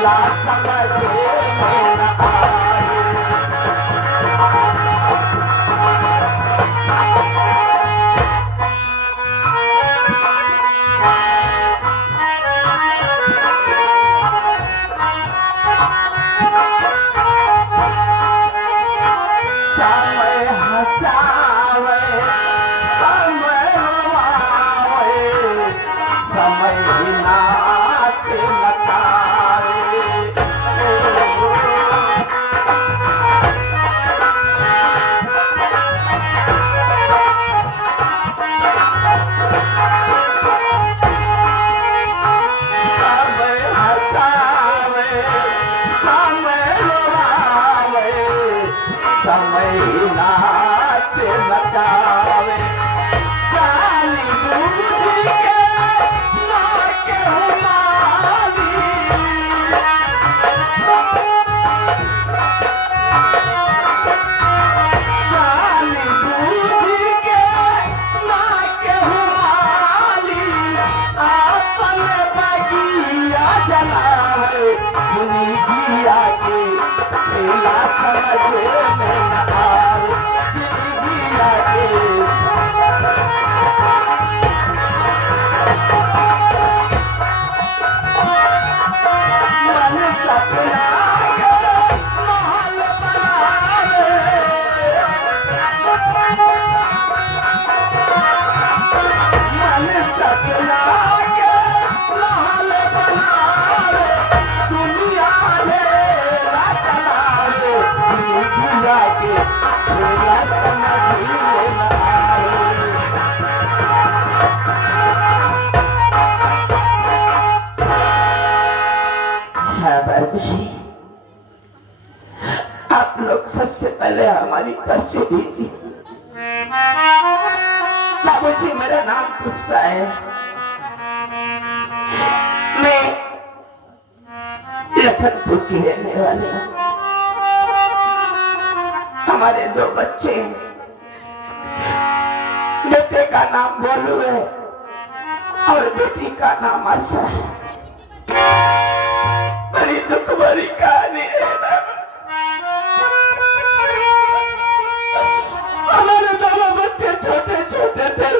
खेला समझ में न आए। समय हंसावे समय रोवावे समय नाच नचावे। समय हंसावे समय रोवावे समय नाच नचावे। चाली बूढ़ी के नाके हुमाली चाली बूढ़ी के नाके हुमाली अपन बगिया जलावे। जिंदगिया के खेला समझ में न आवे। जिंदगिया के मन सपना के महल बनावे। मन सपना के महल बनावे। दुनिया अंधेरा चलावे। जिंदगिया के खेला समझ में न आवे। है बाबूजी, आप लोग सबसे पहले हमारी परिचय दीजिए। बाबूजी, मेरा नाम पुष्पा है। मैं लखनपुर की रहने वाली हूँ। हमारे 2 बच्चे हैं। बेटे का नाम बोलू है और बेटी का नाम आशा है। बड़ी दुख भरी कहानी है। हमारे 2 बच्चे छोटे छोटे थे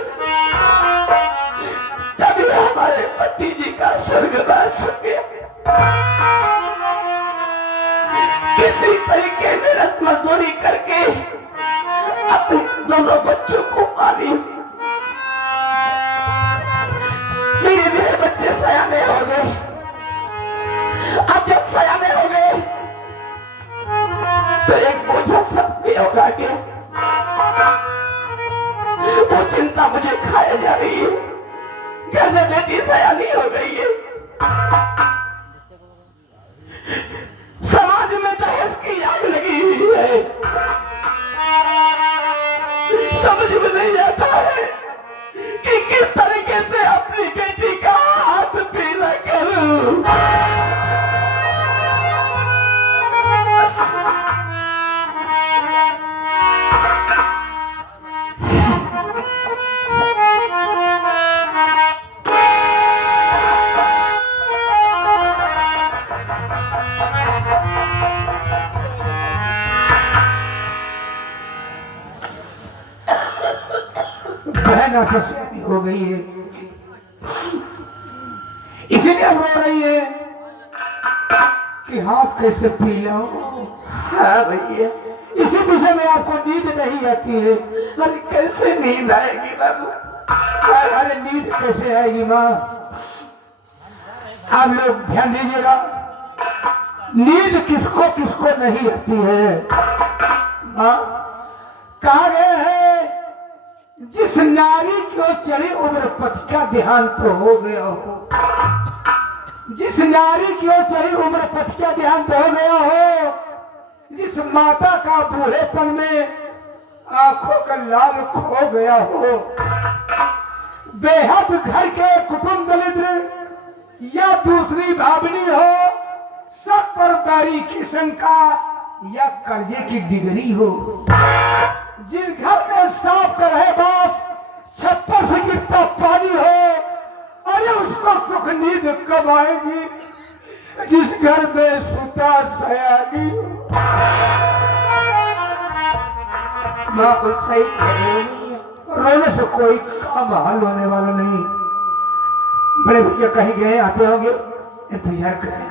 तभी हमारे पति जी का स्वर्गवास हो गया। किसी तरीके मेहनत मजदूरी करके अपने 2 बच्चों को पाली। धीरे धीरे बच्चे सयाने हो गए। अब जब सयाने हो गए तो एक बोझा सब पे होगा के वो चिंता मुझे खाए जा रही है। घर में बेटी सयानी हो गई है। समाज में दहेज की आग लगी हुई है। समझ में नहीं आता है कि किस तरीके से अपनी बेटी का हाथ पीला करूं। बहन भी हो गई है, इसीलिए रो रही है कि हाथ कैसे पी लो। हाँ भैया, इसी विषय में आपको नींद नहीं आती है। अरे कैसे नींद आएगी बाबू? अरे नींद कैसे आएगी माँ? आप लोग ध्यान दीजिएगा, नींद किसको किसको नहीं आती है। माँ कहा गया है जिस नारी की ओर चली उम्र पति का देहांत तो हो गया हो। जिस नारी की ओर चली उम्र पति का देहांत हो गया हो। जिस माता का बूढ़ेपन में आंखों का लाल खो गया हो। बेहद घर के कुटुंब दरिद्र या दूसरी भावनी हो, सब पर बैरी की शंका या कर्जे की डिग्री हो। जिस घर में सांप का रहे बास, छप्पर से गिरता पानी हो, अरे उसको सुख नींद कब आएगी? जिस घर में सीता सयानी माँ को सही रोने से कोई काम हल होने वाला नहीं। बड़े भैया कहीं गए आते होंगे, इंतजार करें।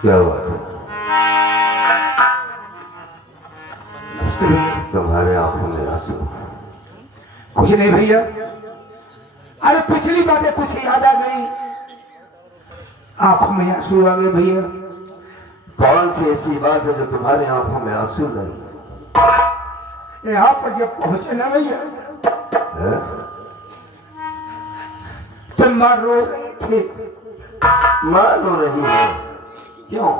क्या बात है? तुम्हारे आंखों में आंसू? कुछ नहीं भैया, अरे पिछली बातें कुछ याद आ गई, आंखों में आंसू आ गए भैया। कौन सी ऐसी बात है जो तुम्हारे आंखों में आंसू नहीं? यहाँ पर जब पहुंचे ना भैया, तो माँ रो रही थी। माँ रो रही है? क्यों?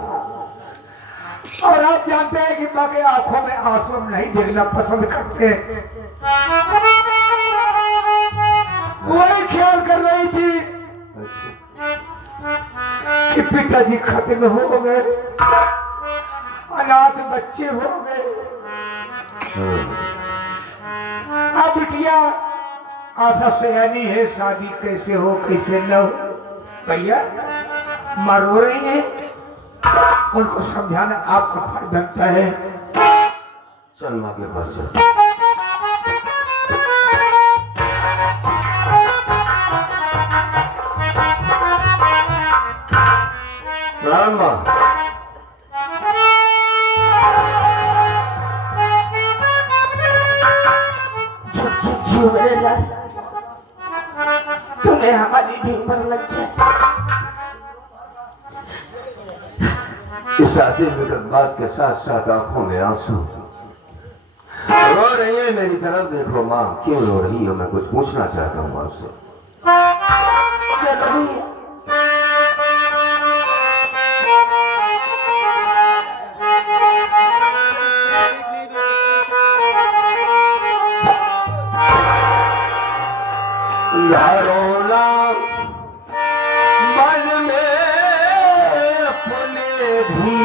और आप जानते हैं कि माँ के आंखों में आंसू हम नहीं देखना पसंद करते। वही ख्याल कर रही थी कि पिताजी खत्म हो गए, अनाथ बच्चे हो गए। अब बिटिया आशा सयानी है, शादी कैसे हो कैसे न हो। भैया माँ रो रही है, उनको समझाना आपका फर्ज बनता है। चल माँ के पास चल। राम माँ। तुम्हें हमारी ढींग पर लग जाए। इस आशीर्वाद बात के साथ साथ आंखों में आंसू। रो रही है मेरी तरफ देखो माँ, क्यों रो रही हो? मैं कुछ पूछना चाहता हूँ आपसे। रोना मन में अपने भी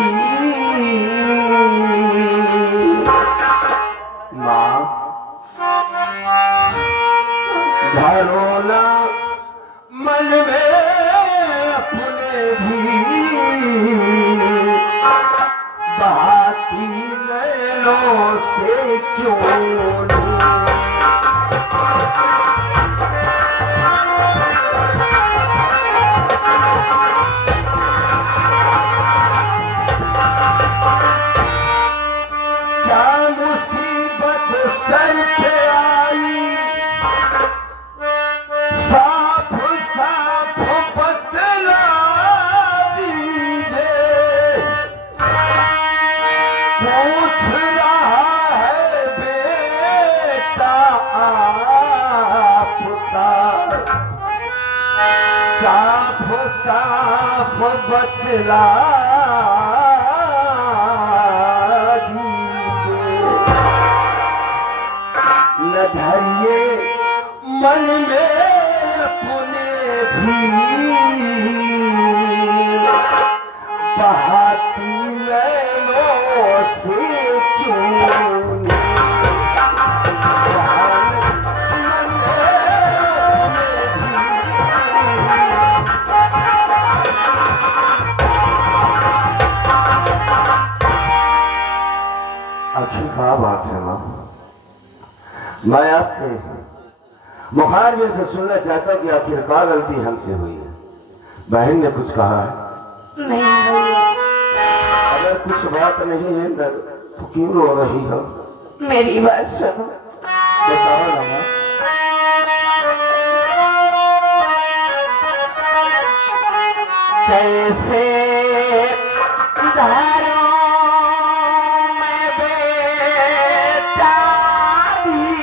माँ, धरोना मन में अपने भी बहाती नैनों से क्यों सर पे आई, साफ साफ बतला दीजिए। पूछ रहा है बेटा आपका, साफ साफ बतला धरिए मन में अपने भी बहाती नैनों से क्यों अच्छी क्या बात है माँ। मैं आपके मुखार में से सुनना चाहता हूँ कि आखिर क्या गलती हमसे हुई है। बहन ने कुछ कहा है? नहीं, अगर कुछ बात नहीं है तो क्यों रो रही हो? मेरी बात सुनो। बताओ ना माँ। कैसे धारो मैं बेटा दी,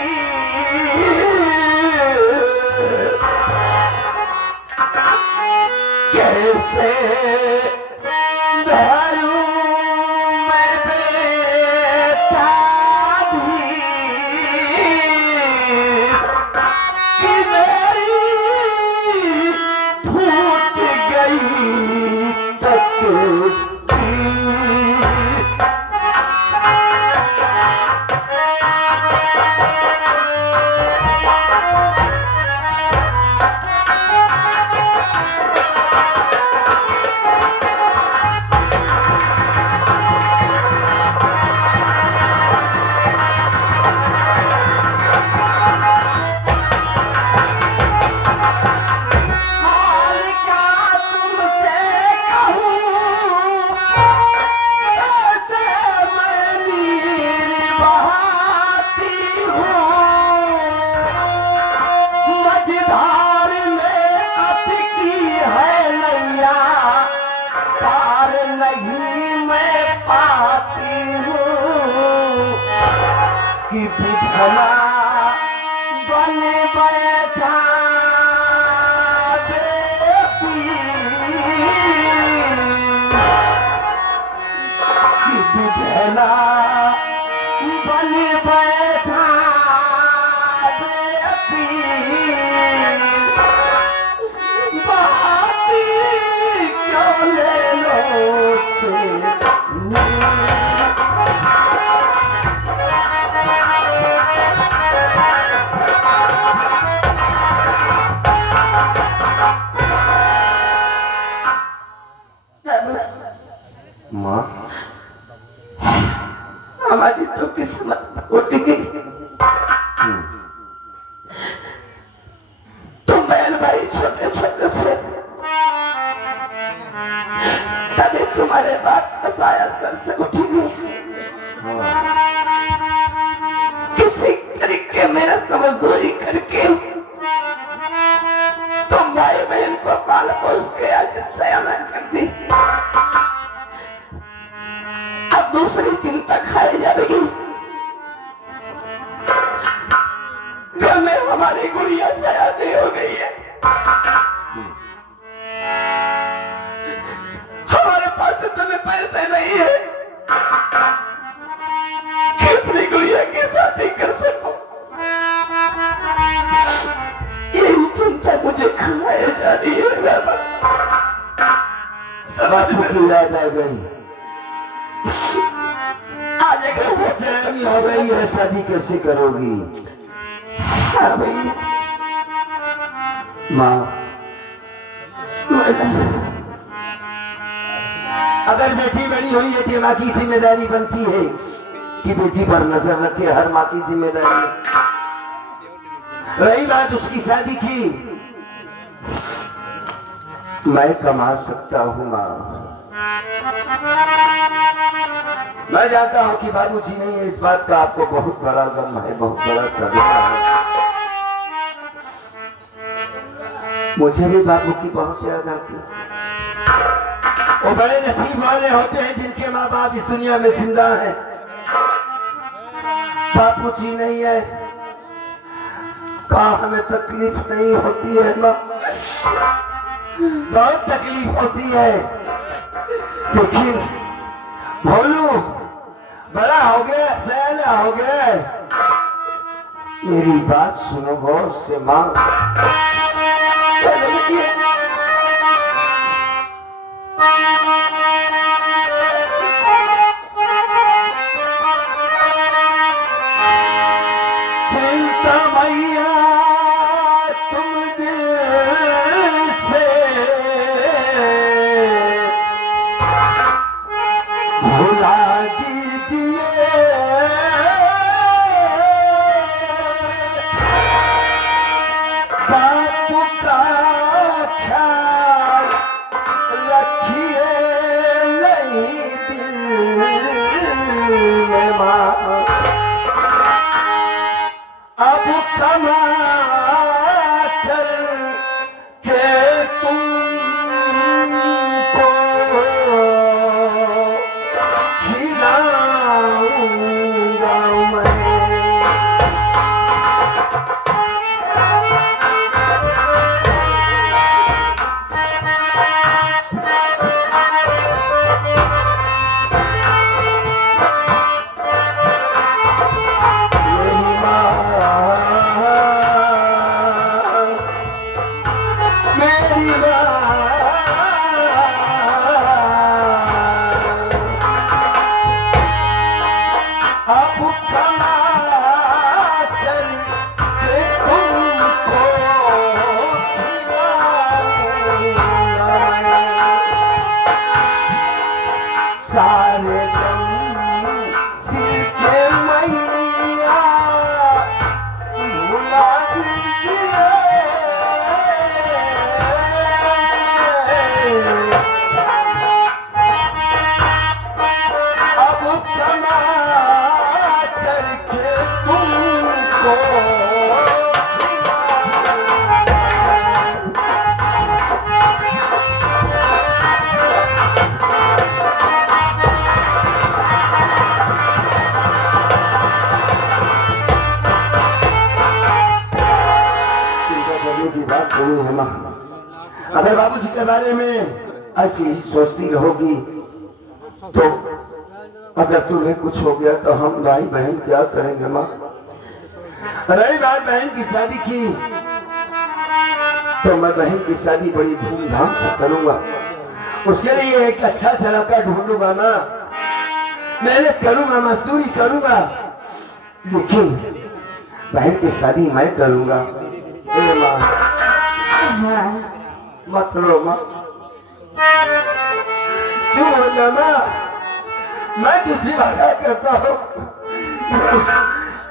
नहीं मैं पाती हूँ कि बिठला बन बैठा देती कि बिठला बन बैठा देती बाती क्यों ले लो से माँ हमारी तो किस्मत फूट गई। तुम बहन भाई छोटे छोटे थे, तभी तुम्हारे बाप का साया सर से उठ गई। किसी तरीके मेहनत मजदूरी करके तुम भाई बहन को पाल पोस के आज सयाना कर दी। अब दूसरी चिंता खाई जा रही, घर में हमारी गुड़िया सयानी हो गई है। हमारे पास इतने पैसे नहीं है कि अपनी गुड़िया की शादी कर सकूं। यही चिंता मुझे खाए जा रही है। बापू की याद आ गई, आज अगर सयानी हो गई है, शादी कैसे करोगी? हाँ भैया, माँ अगर बेटी बड़ी हुई है तो माँ की जिम्मेदारी बनती है कि बेटी पर नजर रखे, हर माँ की जिम्मेदारी। रही बात उसकी शादी की, मैं कमा सकता हूँ माँ, मैं जानता हूँ कि बाबूजी नहीं है, इस बात का आपको बहुत बड़ा गम है, बहुत बड़ा सदमा है। मुझे भी बाबू की बहुत याद आती है। वो बड़े नसीब वाले होते हैं जिनके माँ बाप इस दुनिया में जिंदा हैं। बापूजी नहीं है, कहा हमें तकलीफ नहीं होती है माँ, बहुत तकलीफ होती है, लेकिन भोलू बड़ा हो गया, सयाना हो गया। मेरी बात सुनो गौर से माँ। चिंता मैया तुम दिल से भुला दीजिए, बापू का ख्याल रखिए नहीं दिल में माँ। अब कमा कर के तुमको खिलाऊंगा मैं। सारे दिल के मैया भुला दीजिए, अब क्षमा करके तुमको बाबूजी के बारे में ऐसी ही सोचती रहोगी तो अगर तुम्हें कुछ हो गया तो हम भाई बहन क्या करेंगे माँ। रही बात बहन की शादी की तो मैं बहन की शादी बड़ी धूमधाम से करूंगा। उसके लिए एक अच्छा सा लड़का ढूंढूंगा ना, मेहनत करूंगा, मजदूरी करूंगा, लेकिन बहन की शादी मैं करूंगा। ए माँ मत रो माँ, क्यों हो जा माँ, मैं किसी वादा करता हूँ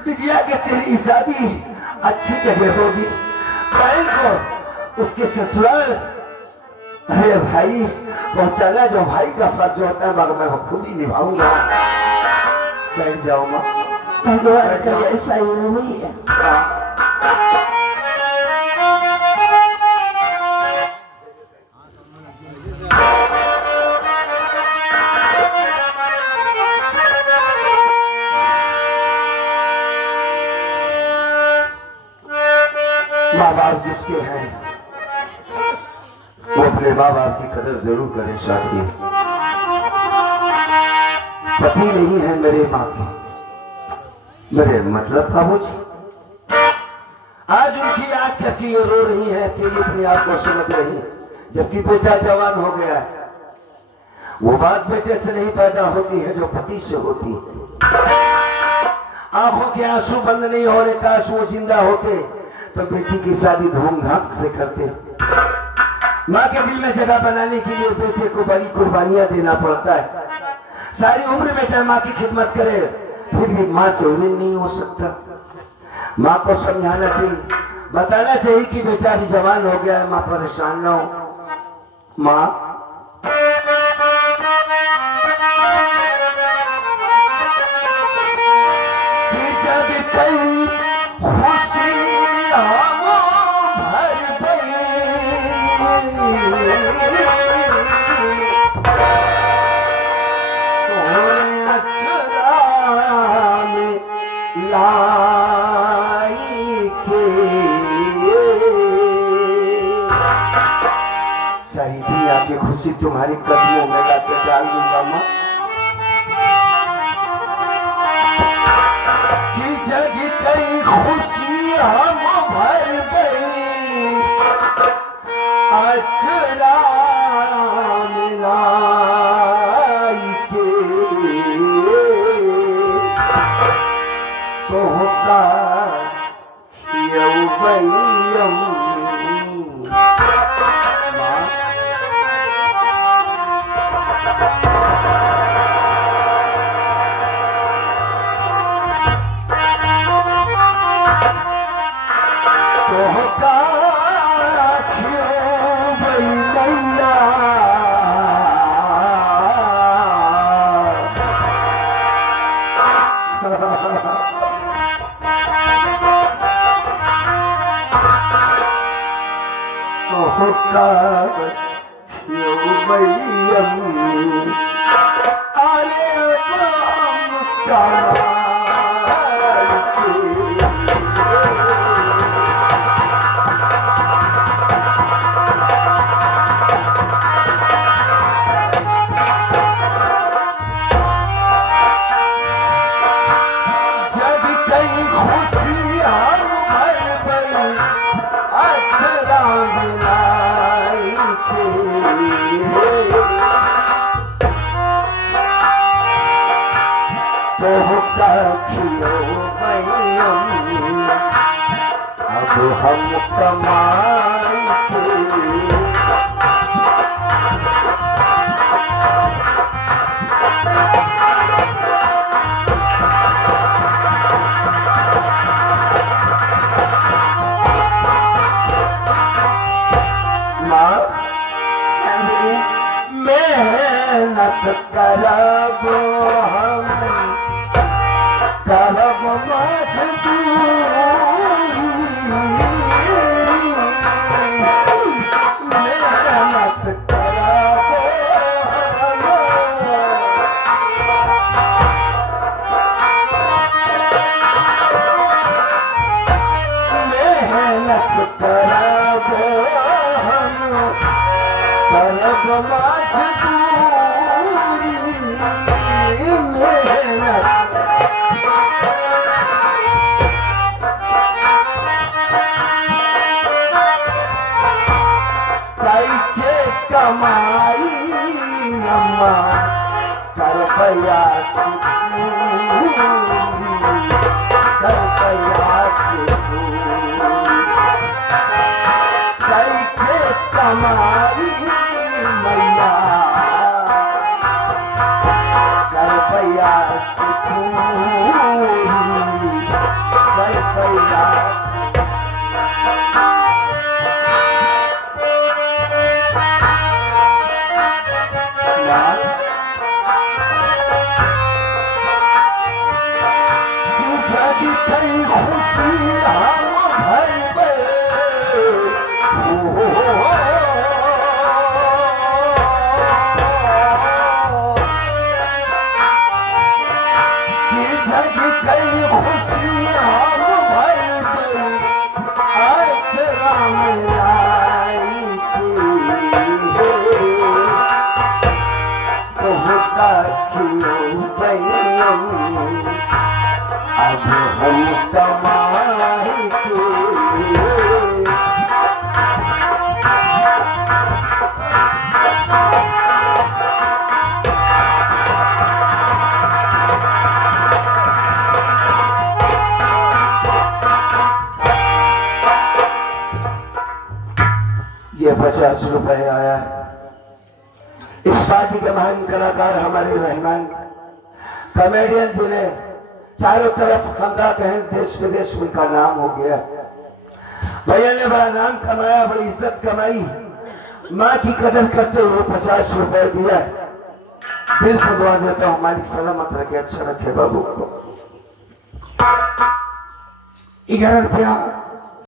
बिटिया के तेरी शादी अच्छी जगह होगी, बहन को उसके ससुराल अरे भाई पहुंचाना जो भाई का फर्ज होता है मगर मैं खूबी निभाऊंगा। बैठ जाओ माँ, भगवान का ऐसा ही नहीं है। माँ बाप जिसके हैं वो अपने माँ बाप की कदर जरूर करें साथी। पति नहीं है मेरे माँ की, मेरे मतलब बाबूजी आज उनकी आंख चकी रो रही है, अकेली अपने आप को समझ रही है, जबकि बेटा जवान हो गया है। वो बात बेटे से नहीं पैदा होती है जो पति से होती है। आंखों के आंसू बंद नहीं हो रहे, काश वो जिंदा होते तो बेटी की शादी धूमधाम से करते। माँ के दिल में जगह बनाने के लिए बेटे को बड़ी कुर्बानियां देना पड़ता है। सारी उम्र बेटा माँ की खिदमत करे फिर भी माँ से उन्हें नहीं हो सकता। माँ को समझाना चाहिए, बताना चाहिए कि बेटा अभी जवान हो गया है, माँ परेशान ना हो। माँ जब कई खुशी सारी दुनिया की खुशी तुम्हारी कदमों में लाके डाल दूंगा माँ। कि जग कई खुशी हम भर गई अचरा मिलाई के तो होगा अब हम कमाई माँ मेहनत करबो हम करब मजदूरी मेहनत करबो मेहनत करबो हम प्रयास कर प्रयास करके कमाई मैया कर प्रयास कर प्रयास खुशी हम भर जग कई खुशी हम भर आज राम लाई कहता क्यों बैलम अब हम कमाई के ये 50 रुपए आया। इस पार्टी के महान कलाकार हमारे रहमान कॉमेडियन जी ने चारों तरफ खंदा कहें देश विदेश में का नाम हो गया। भैया ने बड़ा नाम कमाया, बड़ी इज्जत कमाई, माँ की कदर करते हुए 50 रुपए दिया। दिल से दुआ देता हूँ मालिक सलामत रखे, अच्छा रखे बाबू को। 11 रुपया